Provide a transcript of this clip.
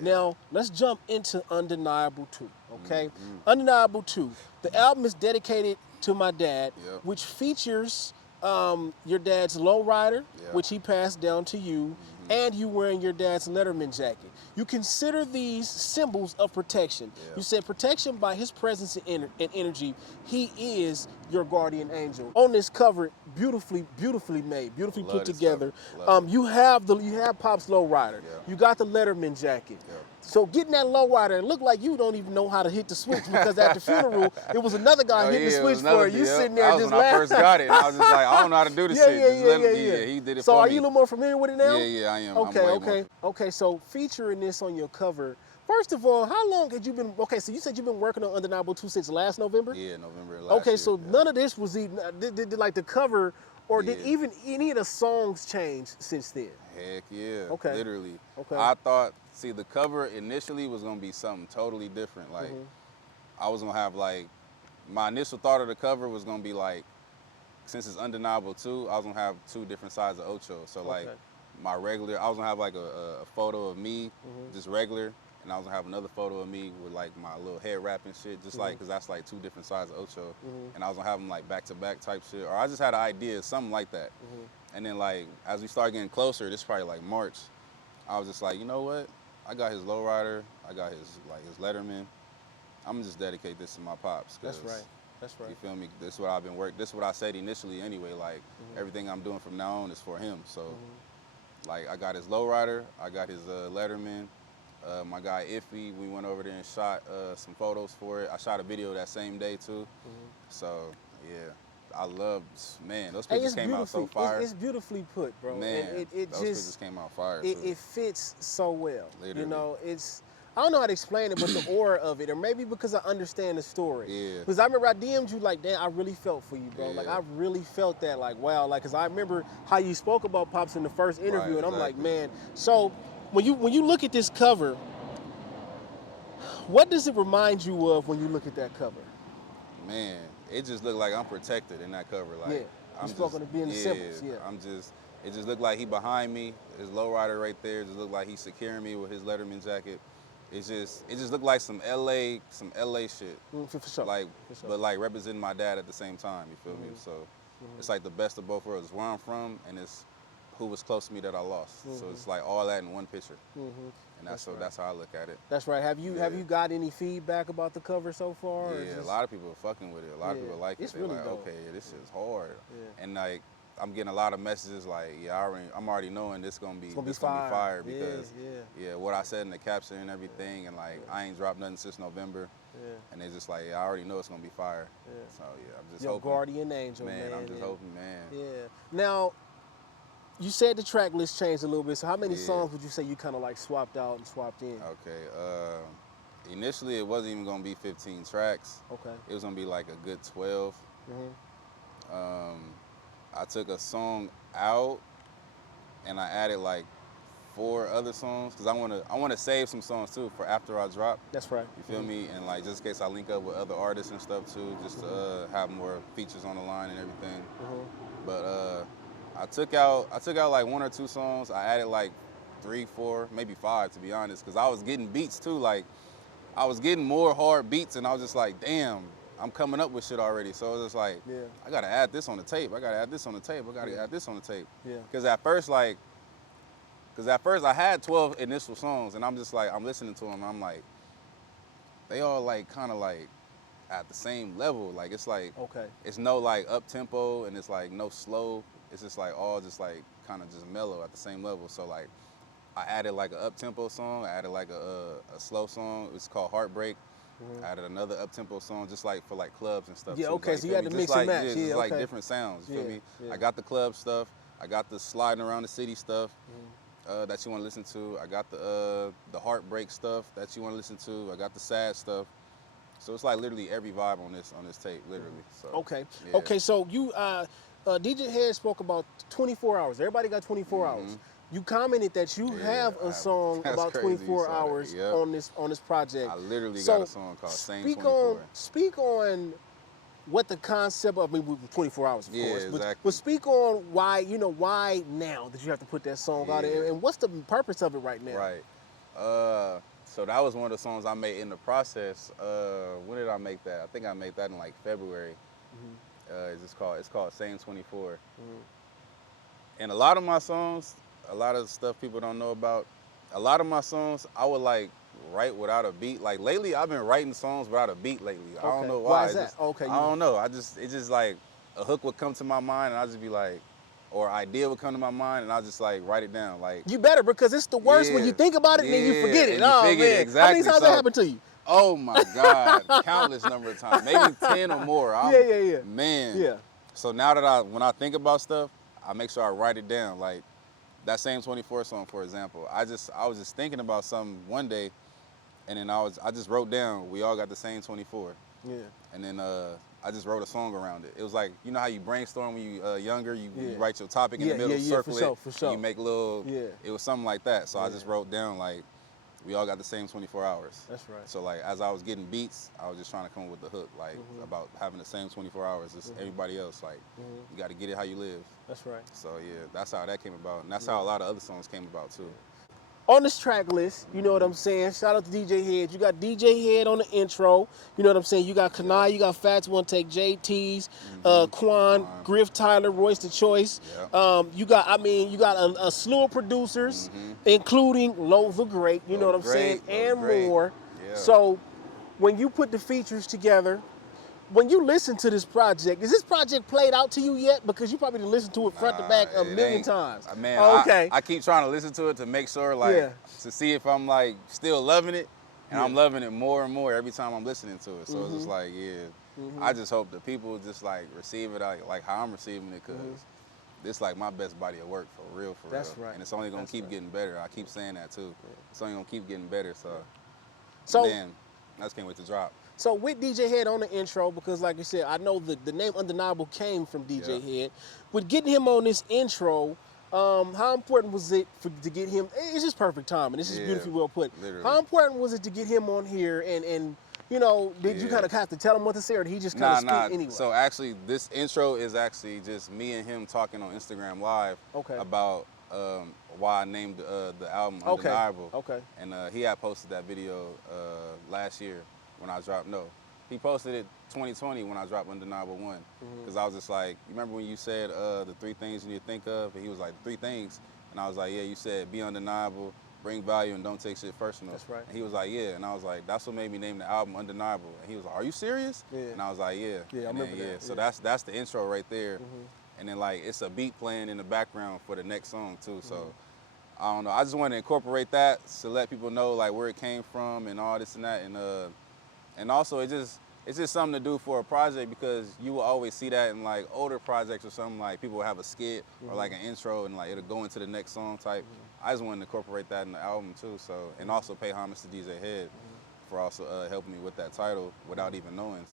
Now, let's jump into Undeniable 2, okay? Undeniable 2. The album is dedicated to my dad, which features your dad's lowrider, which he passed down to you, and you wearing your dad's Letterman jacket. You consider these symbols of protection. You said protection by his presence and energy. He is your guardian angel. On this cover, beautifully made, beautifully put together. You have Pop's lowrider. You got the Letterman jacket. So getting that lowrider, it looked like you don't even know how to hit the switch, because at the funeral, it was another guy hitting the switch for you. You sitting there just laughing. When I first got it, and I was just like, I don't know how to do this shit. He did it for me. So are you a little more familiar with it now? Yeah, I am. Okay, so featuring this on your cover, first of all, how long had you been, so you said you've been working on Undeniable 2 since last November? Yeah, November last year. So none of this was even, did like the cover, or did even any of the songs change since then? Heck yeah, literally. Okay. I thought, see, the cover initially was gonna be something totally different. Like, I was gonna have like, my initial thought of the cover was gonna be like, since it's Undeniable 2, I was gonna have 2 different sides of Ocho. So like, my regular, I was gonna have like a photo of me, just regular, and I was gonna have another photo of me with like my little head wrap and shit, just like, cause that's like 2 different sides of Ocho. And I was gonna have them like back to back type shit, or I just had an idea, something like that. And then like, as we started getting closer, this is probably like March, I was just like, you know what? I got his lowrider, I got his Letterman. I'm gonna just dedicate this to my pops. That's right. That's right. You feel me? This is what I've been working. This is what I said initially anyway. Like, everything I'm doing from now on is for him. So, like, I got his lowrider, I got his Letterman. My guy Iffy, we went over there and shot some photos for it. I shot a video that same day too. So, yeah. I love, man, those pictures came out so fire. It's beautifully put, bro. Man, and those pictures came out fire, too. It fits so well. Literally. You know, I don't know how to explain it, but the aura of it, or maybe because I understand the story. Yeah. Because I remember I DM'd you like, damn, I really felt for you, bro. Like, I really felt that, like, wow. Like, because I remember how you spoke about Pops in the first interview, and I'm like, man. So, when you look at this cover, what does it remind you of when you look at that cover? Man, it just looked like I'm protected in that cover. Like, I'm spoken to being the symbols. It just looked like he behind me, his lowrider right there. It just looked like he's securing me with his Letterman jacket. It just looked like some LA shit. For sure. Like, but like representing my dad at the same time. You feel me? So it's like the best of both worlds. It's where I'm from, and it's who was close to me that I lost. So it's like all that in one picture. And that's how I look at it. That's right. Have you got any feedback about the cover so far? Yeah, a lot of people are fucking with it. A lot of people like it. They're really like, okay, yeah, this shit's hard. And like, I'm getting a lot of messages like, yeah, I'm already knowing this gonna be fire because what I said in the caption and everything, and like I ain't dropped nothing since November. And they just like, yeah, I already know it's gonna be fire. So yeah, I'm just hoping. Your guardian angel, man. I'm just hoping, man. Yeah. Now, you said the track list changed a little bit, so how many songs would you say you kind of like swapped out and swapped in? Okay, initially it wasn't even gonna be 15 tracks. Okay. It was gonna be like a good 12. I took a song out and I added like 4 other songs because I wanna save some songs too for after I drop. That's right. You feel me? And like just in case I link up with other artists and stuff too, just to have more features on the line and everything. But I took out like 1 or 2 songs. I added like 3, 4, maybe 5 to be honest, because I was getting beats too. Like I was getting more hard beats, and I was just like, damn, I'm coming up with shit already. So it was just like, I gotta add this on the tape. I gotta add this on the tape. I gotta add this on the tape. Because at first I had 12 initial songs, and I'm just like, I'm listening to them, and I'm like, they all like kind of like at the same level. Like it's like, it's no like up tempo, and it's like no slow. It's just like all just like kind of just mellow at the same level. So like I added like an up-tempo song, I added like a slow song. It's called Heartbreak. I added another up-tempo song just like for like clubs and stuff. Yeah, too. okay, like, so you had to mix and match. Yeah, just like different sounds, you feel me? I got the club stuff, I got the sliding around the city stuff that you want to listen to. I got the heartbreak stuff that you want to listen to. I got the sad stuff. So it's like literally every vibe on this tape, literally. So, Okay, so you DJ Head spoke about 24 hours. Everybody got 24 hours. You commented that you have a song about 24 hours on this project. I literally got a song called Same 24. Speak on what the concept of, 24 hours, of course. Exactly. But speak on why now that you have to put that song out, and what's the purpose of it right now? Right. So that was one of the songs I made in the process. When did I make that? I think I made that in like February. It's called Same 24. And a lot of my songs, a lot of the stuff people don't know about, a lot of my songs I would like write without a beat. Like lately, I've been writing songs without a beat lately. I don't know why. Why is that? I don't know. It's just like a hook would come to my mind and I'll just be like, or idea would come to my mind and I'll just like write it down. Like, you better, because it's the worst when you think about it and then you forget it. Oh man, exactly. How many times that happened to you? Oh my God, countless number of times, maybe 10 or more. Man. Yeah. So now that when I think about stuff, I make sure I write it down. Like that Same 24 song, for example. I was just thinking about something one day, and then I just wrote down, we all got the same 24. Yeah. And then I just wrote a song around it. It was like, you know how you brainstorm when you younger, you write your topic in the middle, circle it, for sure. and you make little. It was something like that. So I just wrote down like, we all got the same 24 hours. That's right. So like, as I was getting beats, I was just trying to come up with the hook, like about having the same 24 hours as everybody else. Like, you got to get it how you live. That's right. So yeah, that's how that came about, and that's how a lot of other songs came about too. On this track list, you know what I'm saying? Shout out to DJ Head. You got DJ Head on the intro. You know what I'm saying? You got Kanai, you got Fats, 1Take, JT's, Quan, Griff Tyler, Royce the Choice. You got a slew of producers, including Low the Great, you know what I'm saying? And more. Yeah. So when you put the features together, when you listen to this project, is this project played out to you yet? Because you probably listened to it front to back a million times. Man, okay. I keep trying to listen to it to make sure, like, to see if I'm like still loving it, and I'm loving it more and more every time I'm listening to it. So it's just like, I just hope that people just like receive it like how I'm receiving it, because this like my best body of work for real. That's right. And it's only gonna keep getting better. I keep saying that too. It's only gonna keep getting better. So man, I just can't wait to drop. So with DJ Head on the intro, because like you said, I know the name Undeniable came from DJ Head. With getting him on this intro, how important was it to get him? It's just perfect timing. This is beautifully well put. Literally. How important was it to get him on here? And you know, did you kind of have to tell him what to say, or did he just kind of speak anyway? So actually, this intro is actually just me and him talking on Instagram Live about why I named the album Undeniable. Okay. And he had posted that video last year when I dropped he posted it 2020 when I dropped Undeniable 1. Because I was just like, you remember when you said the 3 things you need to think of? And he was like, 3 things. And I was like, yeah, you said be undeniable, bring value, and don't take shit personal. That's right. And he was like, yeah. And I was like, that's what made me name the album Undeniable. And he was like, are you serious? Yeah. And I was like, yeah. Yeah, I remember that. So that's the intro right there. And then like it's a beat playing in the background for the next song too. So I don't know. I just want to incorporate that to let people know like where it came from and all this and that. And also it's just something to do for a project, because you will always see that in like older projects or something, like people will have a skit or like an intro and like it'll go into the next song type. I just wanted to incorporate that in the album too. So, and also pay homage to DJ Head for also helping me with that title without even knowing.